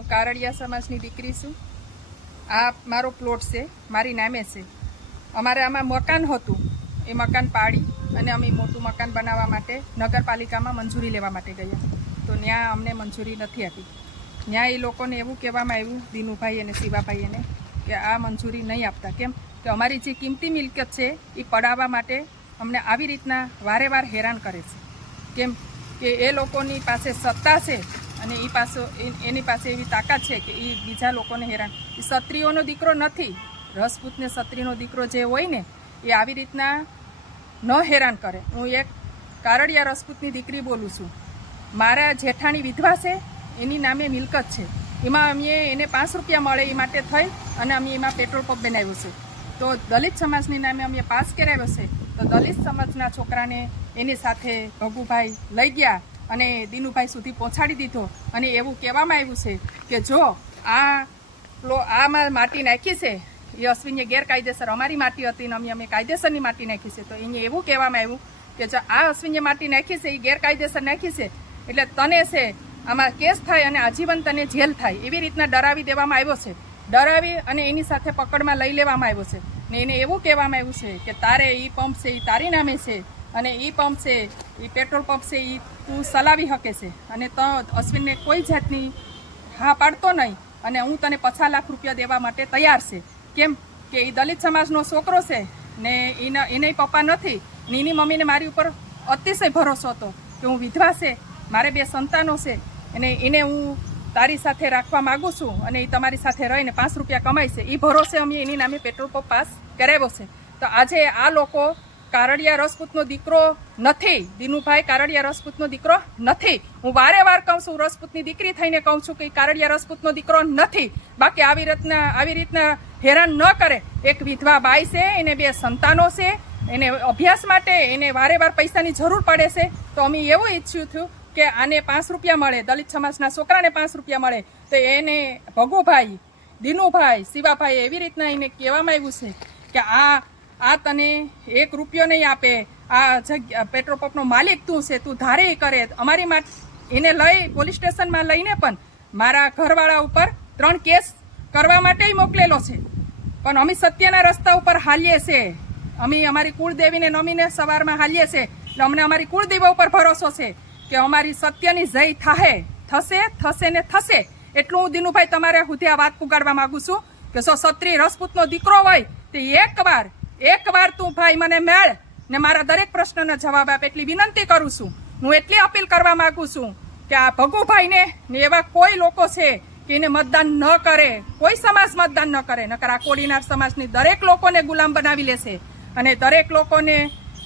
હું કારડિયા સમાજની દીકરી છું। આ મારો પ્લોટ છે, મારી નામે છે। અમારે આમાં મકાન હતું, એ મકાન પાડી અને અમે મોટું મકાન બનાવવા માટે નગરપાલિકામાં મંજૂરી લેવા માટે ગયા, તો ત્યાં અમને મંજૂરી નથી આપી। ત્યાં એ લોકોને એવું કહેવામાં આવ્યું, દિનુભાઈ અને શિવાભાઈ એને, કે આ મંજૂરી નહીં આપતા। કેમ કે અમારી જે કિંમતી મિલકત છે એ પડાવવા માટે અમને આવી રીતના વારે વાર હેરાન કરે છે। કેમ કે એ લોકોની પાસે સત્તા છે અને એની પાસે એવી તાકાત છે કે એ બીજા લોકોને હેરાન, એ ક્ષત્રિયોનો દીકરો નથી, રજપૂતને ક્ષત્રિયનો દીકરો જે હોય ને એ આવી રીતના ન હેરાન કરે। હું એક કારડિયા રજપૂતની દીકરી બોલું છું। મારા જેઠાણી વિધવા છે, એની નામે મિલકત છે, એમાં અમે એને 5 રૂપિયા મળે એ માટે થઈ અને અમે એમાં પેટ્રોલ પંપ બનાવ્યો છે। તો દલિત સમાજની નામે અમે પાસ કરાવ્યો છે, તો દલિત સમાજના છોકરાને એની સાથે ભગુભાઈ લઈ ગયા અને દિનુભાઈ સુધી પહોંચાડી દીધો અને એવું કહેવામાં આવ્યું છે કે જો આમાં માટી નાખી છે એ અશ્વિનીએ ગેરકાયદેસર, અમારી માટી હતી ને અમે કાયદેસરની માટી નાખી છે, તો અહીંયા એવું કહેવામાં આવ્યું કે જો આ અશ્વિનીએ માટી નાખી છે એ ગેરકાયદેસર નાખી છે એટલે તને છે આમાં કેસ થાય અને આજીવન તને જેલ થાય, એવી રીતના ડરાવી દેવામાં આવ્યો છે। ડરાવી અને એની સાથે પકડમાં લઈ લેવામાં આવ્યો છે ને એને એવું કહેવામાં આવ્યું છે કે તારે એ પંપ છે એ તારી નામે છે અને એ પંપ છે એ પેટ્રોલ પંપ છે એ તું ચલાવી શકે છે અને તો અશ્વિનને કોઈ જાતની હા પાડતો નહીં અને હું તને 50 લાખ રૂપિયા દેવા માટે તૈયાર છે। કેમ કે એ દલિત સમાજનો છોકરો છે ને એને પપ્પા નથી ને એની મમ્મીને મારી ઉપર અતિશય ભરોસો હતો કે હું વિધવા છે, મારે 2 સંતાનો છે અને એને હું તારી સાથે રાખવા માગું છું અને એ તમારી સાથે રહીને 5 રૂપિયા કમાય છે, એ ભરોસે અમે એની નામે પેટ્રોલ પંપ પાસ કરાવ્યો છે। તો આજે આ લોકો કારડિયા રજપૂતનો દીકરો નથી, દિનુભાઈ કારડિયા રજપૂતનો દીકરો નથી। હું વારે વાર કહું છું, રજપૂતની દીકરી થઈને કહું છું કે કારડિયા રજપૂતનો દીકરો નથી। બાકી આવી રીતના હેરાન ન કરે। એક વિધવા બાઈ છે, એને 2 સંતાનો છે, એને અભ્યાસ માટે એને વારે વાર પૈસાની જરૂર પડે છે, તો અમે એવું ઈચ્છ્યું હતું કે આને 5 રૂપિયા મળે, દલિત સમાજના છોકરાને 5 રૂપિયા મળે, તો એને ભગુભાઈ, દિનુભાઈ, શિવાભાઈ એવી રીતના એને કહેવામાં આવ્યું છે કે આ તને 1 રૂપિયો નહીં આપે, આ જગ્યા પેટ્રોલ પંપનો માલિક તું છે, તું ધારે કરે। અમારી માટે એને લઈ પોલીસ સ્ટેશનમાં લઈને પણ મારા ઘરવાળા ઉપર 3 કેસ કરવા માટે મોકલેલો છે, પણ અમે સત્યના રસ્તા ઉપર હાલીએ છે। અમે અમારી કુળદેવીને નમીને સવારમાં હાલીએ છે, એટલે અમને અમારી કુળદેવી ઉપર ભરોસો છે કે અમારી સત્યની જય થશે ને થશે। એટલું હું દિનુભાઈ તમારે સુધી આ વાત પુગાડવા માંગુ છું કે જો ક્ષત્રિય રજપૂતનો દીકરો હોય તો એકવાર તું ભાઈ મને મેળ ને મારા દરેક પ્રશ્નનો જવાબ આપ, એટલી વિનંતી કરું છું। હું એટલી અપીલ કરવા માંગુ છું કે આ ભગુભાઈને ને એવા કોઈ લોકો છે કે એને મતદાન ન કરે, કોઈ સમાજ મતદાન ન કરે, નકર આ કોડીનાર સમાજની દરેક લોકોને ગુલામ બનાવી લેશે અને દરેક લોકોને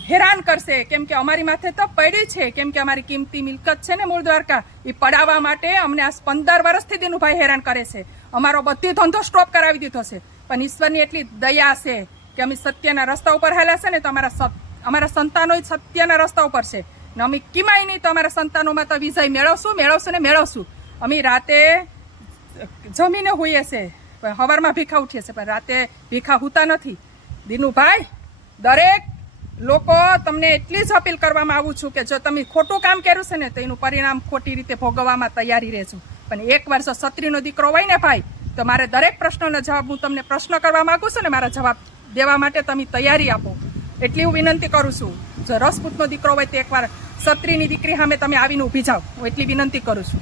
હેરાન કરશે। કેમ કે અમારી માથે તો પડી છે, કેમ કે અમારી કિંમતી મિલકત છે ને મૂળ દ્વારકા, એ પડાવવા માટે અમને આ 15 વર્ષથી દિનુભાઈ હેરાન કરે છે। અમારો બધો ધંધો સ્ટોપ કરાવી દીધો છે, પણ ઈશ્વરની એટલી દયા છે કે અમે સત્યના રસ્તા ઉપર હેલા છે ને તો અમારા સંતાનો સત્યના રસ્તા ઉપર છે ને અમે કિમાય નહીં તો અમારા સંતાનોમાં તો વિજય મેળવશું। અમે રાતે જમીને હોઈએ છે, પણ સવારમાં ભીખા ઉઠીએ છે, પણ રાતે ભીખા હોતા નથી। દિનુભાઈ, દરેક લોકો તમને એટલી જ અપીલ કરવામાં આવું છું કે જો તમે ખોટું કામ કર્યું છે ને તો એનું પરિણામ ખોટી રીતે ભોગવવામાં તૈયારી રહેજો, પણ એકવાર જો ક્ષત્રિયનો દીકરો હોય ને ભાઈ, તો મારે દરેક પ્રશ્નનો જવાબ, હું તમને પ્રશ્ન કરવા માંગુ છું ને મારા જવાબ દેવા માટે તમે તૈયારી આપો, એટલી હું વિનંતી કરું છું। જો રજપૂતનો દીકરો હોય તો એકવાર ક્ષત્રિયની દીકરી સામે તમે આવીને ઊભી જાઓ, હું એટલી વિનંતી કરું છું।